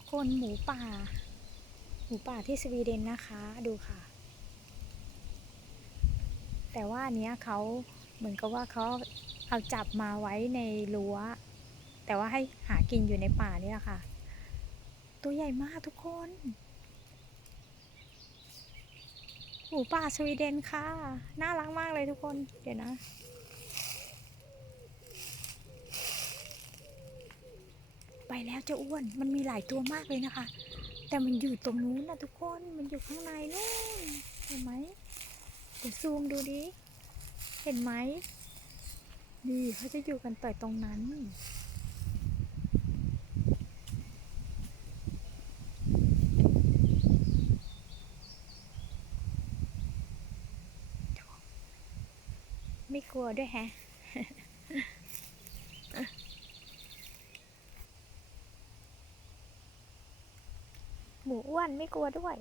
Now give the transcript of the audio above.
ทุกคนหมูป่า หมูป่าที่สวีเดนนะคะดูค่ะ แต่ว่าอันเนี้ยเขาเหมือนกับว่าเขาเอาจับมาไว้ในรั้ว แต่ว่าให้หากินอยู่ในป่านี่แหละค่ะ ตัวใหญ่มากทุกคน หมูป่าสวีเดนค่ะ น่ารักมากเลยทุกคน เดี๋ยวนะ ไปแล้วเจะอ้วน มันมีหลายตัวมากเลยนะคะ แต่มันอยู่ตรงนู้นนะทุกคน มันอยู่ข้างในนู่น เห็นไหมเดี๋ยวซูมดูดิ เห็นไหมนี่เขาจะอยู่กันแต่ตรงนั้น ไม่กลัวด้วยแฮะ หมูอ้วนไม่กลัวด้วย